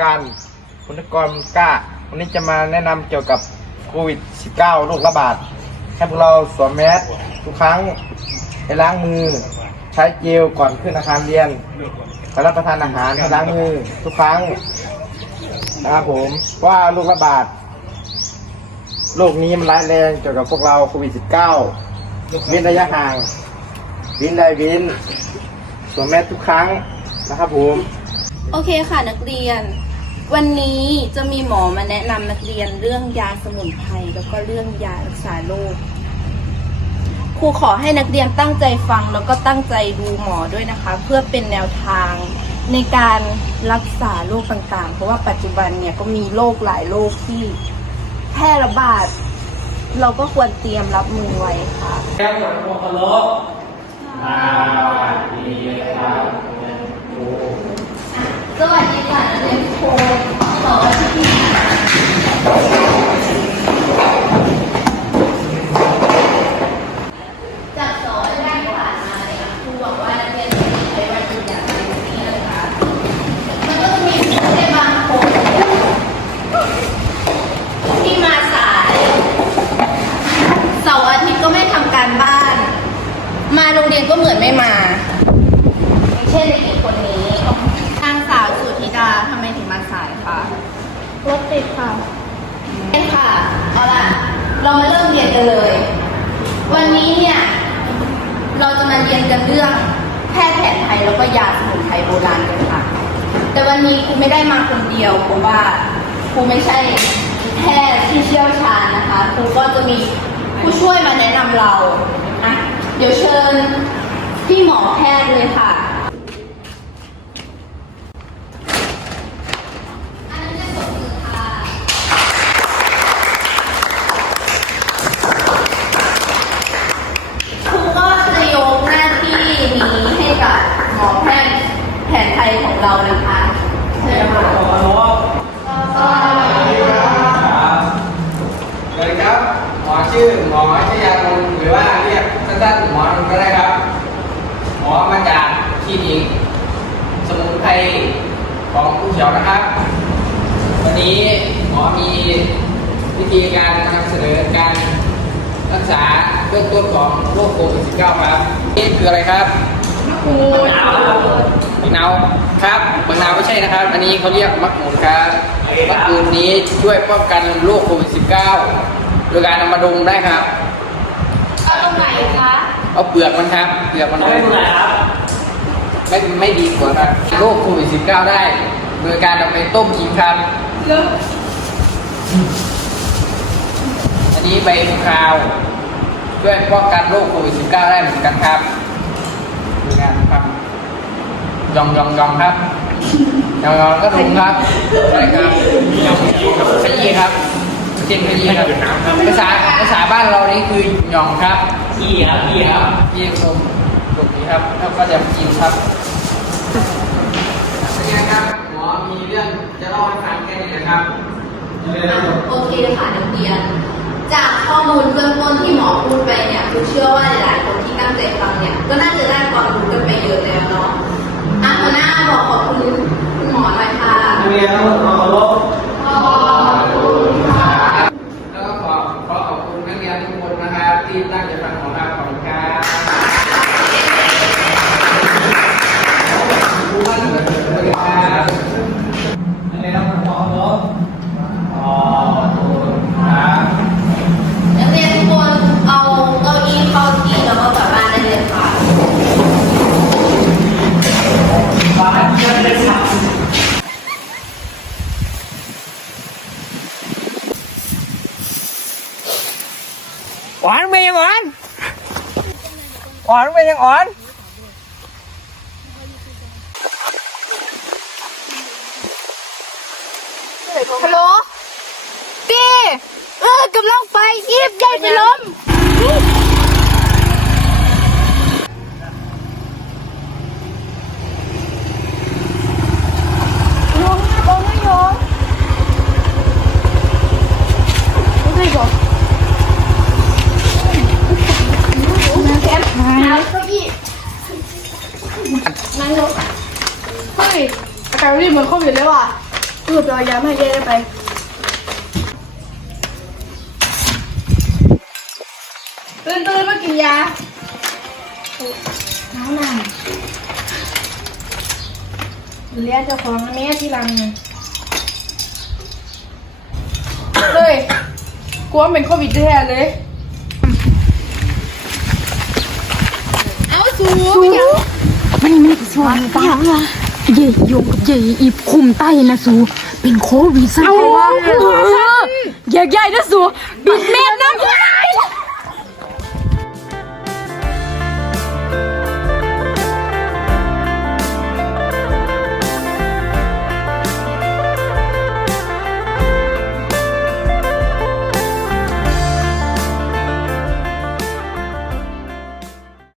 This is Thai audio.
การคุณกรกล้า วันนี้จะมาแนะนำเกี่ยวกับโควิด -19 โรคระบาด ให้พวกเราสวมแมสทุกครั้งให้ล้างมือ ใช้เจลก่อนขึ้นอาคารเรียนไปรับประทานอาหารให้ล้างมือทุกครั้งนะครับผมว่าโรคระบาดโรคนี้มันร้ายแรงเกี่ยวกับพวกเราโควิด -19 เว้นระยะห่างวินได้วินสวมแมสทุกครั้งนะครับผม โอเคค่ะนักเรียน วันนี้จะมีหมอมาแนะนำนักเรียนเรื่องยาสมุนไพรแล้วก็เรื่องยารักษาโรคครูขอให้นักเรียนตั้งใจฟังแล้วก็ตั้งใจดูหมอด้วยนะคะ เพื่อเป็นแนวทางในการรักษาโรคต่างๆ เพราะว่าปัจจุบันเนี่ยก็มีโรคหลายโรคที่แพร่ระบาด เราก็ควรเตรียมรับมือไว้ค่ะแก้วหมดโมคโลสวัสดีครับ สวัสดีค่ะนักเรียนโคต่อที่จากสอนแรกที่ผ่านมาเนี่ยครูหวังว่านักเรียนจะใช้วันหยุดอย่างเต็มที่นะคะ มันก็จะมีแค่บางคนที่มาสาย เสาร์อาทิตย์ก็ไม่ทำการบ้าน มาโรงเรียนก็เหมือนไม่มา อย่างเช่นในอีกคนนี้นางสาวสุธิดาทำไมถึงมาสายคะรถติดค่ะเองค่ะ เอา ล่ะ เรามาเริ่มเรียนกันเลย วันนี้เนี่ยเราจะมาเรียนกันเรื่องแพทย์แผนไทยแล้วก็ยาสมุนไพรโบราณกันค่ะ แต่วันนี้ครูไม่ได้มาคนเดียวเพราะว่าครูไม่ใช่แพทย์ที่เชี่ยวชาญนะคะครูก็จะมีผู้ช่วยมาแนะนำเราอะเดี๋ยวเชิญพี่หมอแพทย์เลยค่ะ อันนั้นจะสมมือค่ะ ครูก็จะยกหน้าที่นี้ให้กับหมอแพทย์แผนไทยของเรานะคะเชิญค่ะ โมคโล สวัสดีครับ หมอชื่อหมอชยานนท์หรือว่าเรียกสั้นๆหมอนนท์ก็ได้ครับ หมอมาจากคลินิกสมุนไพร ของผู้เฉียวนะครับ วันนี้หมอมีวิธีการนำเสนอการรักษาเบื้องต้นของโรคโควิด -19 ครับนี่คืออะไรครับครูมะนาวครับมะนาวไม่ใช่นะครับ อันนี้เขาเรียกมะกรูดครับมะกรูดนี้ช่วยป้องกันโรคโควิด -19 โดยการนำมาดมได้ครับเอาตรงไหนคะเอาเปลือกมันครับเปลือกมันไม่เป็น ไรครับไม่ไม่ดีกว่าครับโรคโควิด -19 ได้ โดยการนำไปต้มกินครับแล้วอันนี้ใบมะพร้าวช่วยป้องกันโรคโควิด -19 ได้เหมือนกันครับดูงานครับยองยองยองครับยองยองก็ดมครับใช่ครับยองกับขยี้ครับเช่นขยี้ครับภาษาภาษาบ้านเรานี่คือหยองครับพี่ครับพี่ครับพี่ชมตรงนี้ ครับแล้วก็จะกินครับเป็นไงครับหมอมีเรื่องจะเล่าให้ฟังแค่นี้นะครับโอเคค่ะนักเรียน จากข้อมูลเบื้องต้นที่หมอพูดไปเนี่ยคือเชื่อว่าหลายๆคนที่ตั้งใจฟังเนี่ยก็น่าจะได้ความรู้กันไปเยอะแล้วเนาะอะหัวหน้าบอกขอบคุณคุณหมอหน่อยค่ะนักเรียนทั้งหมด หวานไปยังหวานหวานไปยังหวานฮัลโหลพี่เออกำลังไปยีบใหญ่ไปล้ม ลงลงไม่ยอมไม่ยอมแคมเอาเก้าอี้นั่งลง เฮ้ ยอาการรีบเหมือนโควิดเลยว่ะเออไปเอายามาให้ยายได้ไปตื่นตื่นมากินยาน้ำหนักเลี้ยงเจ้าของแม่ที่รังนะเฮ้ยกลัวเป็นโควิดแท้เลย เอาสูไปยังมันไม่ได้ส่วนตา เย่ยงกับเย่อีบคุมใต้นะสูเป็นโควิดซะแล้วเยอะใหญ่นะสูบิดเมนนะ